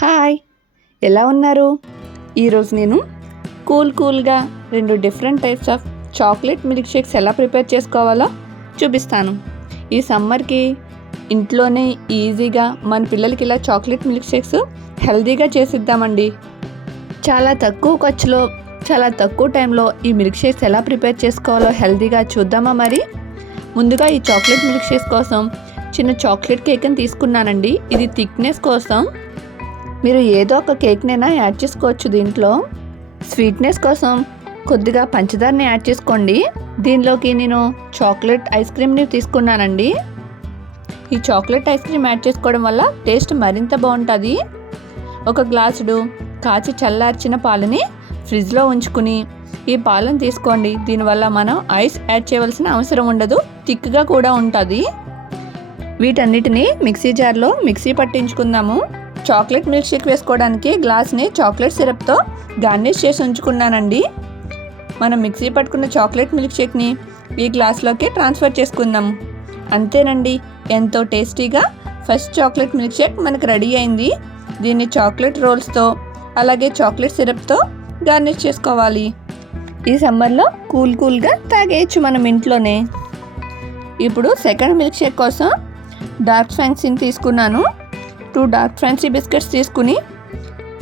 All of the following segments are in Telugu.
హాయ్ ఎలా ఉన్నారు? ఈరోజు నేను కూల్ కూల్గా రెండు different types of chocolate milk shakes ఎలా ప్రిపేర్ చేసుకోవాలో చూపిస్తాను. ఈ సమ్మర్కి ఇంట్లోనే ఈజీగా మన పిల్లలకి ఇలా చాక్లెట్ మిల్క్ షేక్స్ హెల్దీగా చేసిద్దామండి. చాలా తక్కువ ఖర్చులో చాలా తక్కువ టైంలో ఈ మిల్క్ షేక్స్ ఎలా ప్రిపేర్ చేసుకోవాలో హెల్తీగా చూద్దామా మరి? ముందుగా ఈ చాక్లెట్ మిల్క్ షేక్స్ కోసం చిన్న చాక్లెట్ కేక్ని తీసుకున్నానండి. ఇది థిక్నెస్ కోసం మీరు ఏదో ఒక కేక్నైనా యాడ్ చేసుకోవచ్చు దీంట్లో. స్వీట్నెస్ కోసం కొద్దిగా పంచదారని యాడ్ చేసుకోండి. దీనిలోకి నేను చాక్లెట్ ఐస్ క్రీమ్ని తీసుకున్నానండి. ఈ చాక్లెట్ ఐస్ క్రీమ్ యాడ్ చేసుకోవడం వల్ల టేస్ట్ మరింత బాగుంటుంది. ఒక గ్లాసుడు కాచి చల్లార్చిన పాలని ఫ్రిడ్జ్లో ఉంచుకుని ఈ పాలను తీసుకోండి. దీనివల్ల మనం ఐస్ యాడ్ చేయవలసిన అవసరం ఉండదు థిక్గా కూడా ఉంటుంది. వీటన్నిటిని మిక్సీ జార్లో మిక్సీ పట్టించుకుందాము. చాక్లెట్ మిల్క్ షేక్ వేసుకోవడానికి గ్లాస్ని చాక్లెట్ సిరప్తో గార్నిష్ చేసి ఉంచుకున్నానండి. మనం మిక్సీ పట్టుకున్న చాక్లెట్ మిల్క్ షేక్ని ఈ గ్లాస్లోకి ట్రాన్స్ఫర్ చేసుకుందాం. అంతేనండి ఎంతో టేస్టీగా ఫస్ట్ చాక్లెట్ మిల్క్ షేక్ మనకు రెడీ అయింది. దీన్ని చాక్లెట్ రోల్స్తో అలాగే చాక్లెట్ సిరప్తో గార్నిష్ చేసుకోవాలి. ఈ సమ్మర్లో కూల్ కూల్గా తాగేయచ్చు మనం ఇంట్లోనే. ఇప్పుడు సెకండ్ మిల్క్ షేక్ కోసం డార్క్ ఫ్యాన్సీని తీసుకున్నాను. టూ డార్క్ ఫ్రాన్సీ బిస్కెట్స్ తీసుకుని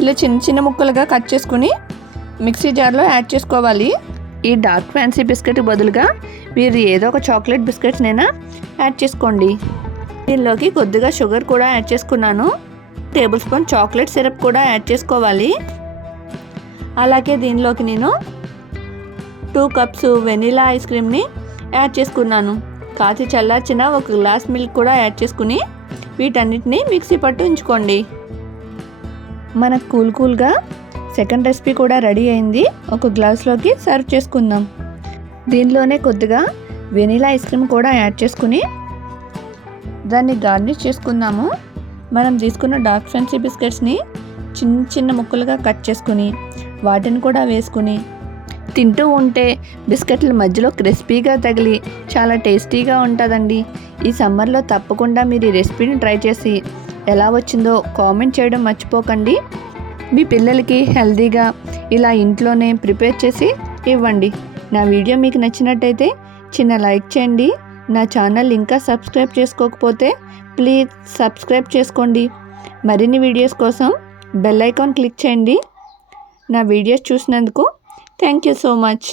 ఇలా చిన్న చిన్న ముక్కలుగా కట్ చేసుకుని మిక్సీ జార్లో యాడ్ చేసుకోవాలి. ఈ డార్క్ ఫ్యాన్సీ బిస్కెట్ బదులుగా మీరు ఏదో ఒక చాక్లెట్ బిస్కెట్స్నైనా యాడ్ చేసుకోండి. దీనిలోకి కొద్దిగా షుగర్ కూడా యాడ్ చేసుకున్నాను. టేబుల్ స్పూన్ చాక్లెట్ సిరప్ కూడా యాడ్ చేసుకోవాలి. అలాగే దీనిలోకి నేను టూ కప్స్ వెనీలా ఐస్ క్రీమ్ని యాడ్ చేసుకున్నాను. కాచి చల్లార్చిన ఒక గ్లాస్ మిల్క్ కూడా యాడ్ చేసుకుని వీటన్నిటిని మిక్సీ పట్టు ఉంచుకోండి. మనకు కూల్ కూల్గా సెకండ్ రెసిపీ కూడా రెడీ అయింది. ఒక గ్లాస్లోకి సర్వ్ చేసుకుందాం. దీనిలోనే కొద్దిగా వెనీలా ఐస్ క్రీమ్ కూడా యాడ్ చేసుకుని దాన్ని గార్నిష్ చేసుకుందాము. మనం తీసుకున్న డార్క్ ఫ్యాన్సీ బిస్కెట్స్ని చిన్న చిన్న ముక్కలుగా కట్ చేసుకుని వాటిని కూడా వేసుకుని తింటూ ఉంటే బిస్కెట్ల మధ్యలో క్రిస్పీగా తగిలి చాలా టేస్టీగా ఉంటుందండి. ఈ సమ్మర్లో తప్పకుండా మీరు ఈ రెసిపీని ట్రై చేసి ఎలా వచ్చిందో కామెంట్ చేయడం మర్చిపోకండి. మీ పిల్లలకి హెల్తీగా ఇలా ఇంట్లోనే ప్రిపేర్ చేసి ఇవ్వండి. నా వీడియో మీకు నచ్చినట్టయితే చిన్న లైక్ చేయండి. నా ఛానల్ ఇంకా సబ్స్క్రైబ్ చేసుకోకపోతే ప్లీజ్ సబ్స్క్రైబ్ చేసుకోండి. మరిన్ని వీడియోస్ కోసం బెల్ ఐకాన్ క్లిక్ చేయండి. నా వీడియోస్ చూసినందుకు థ్యాంక్ యూ సో మచ్.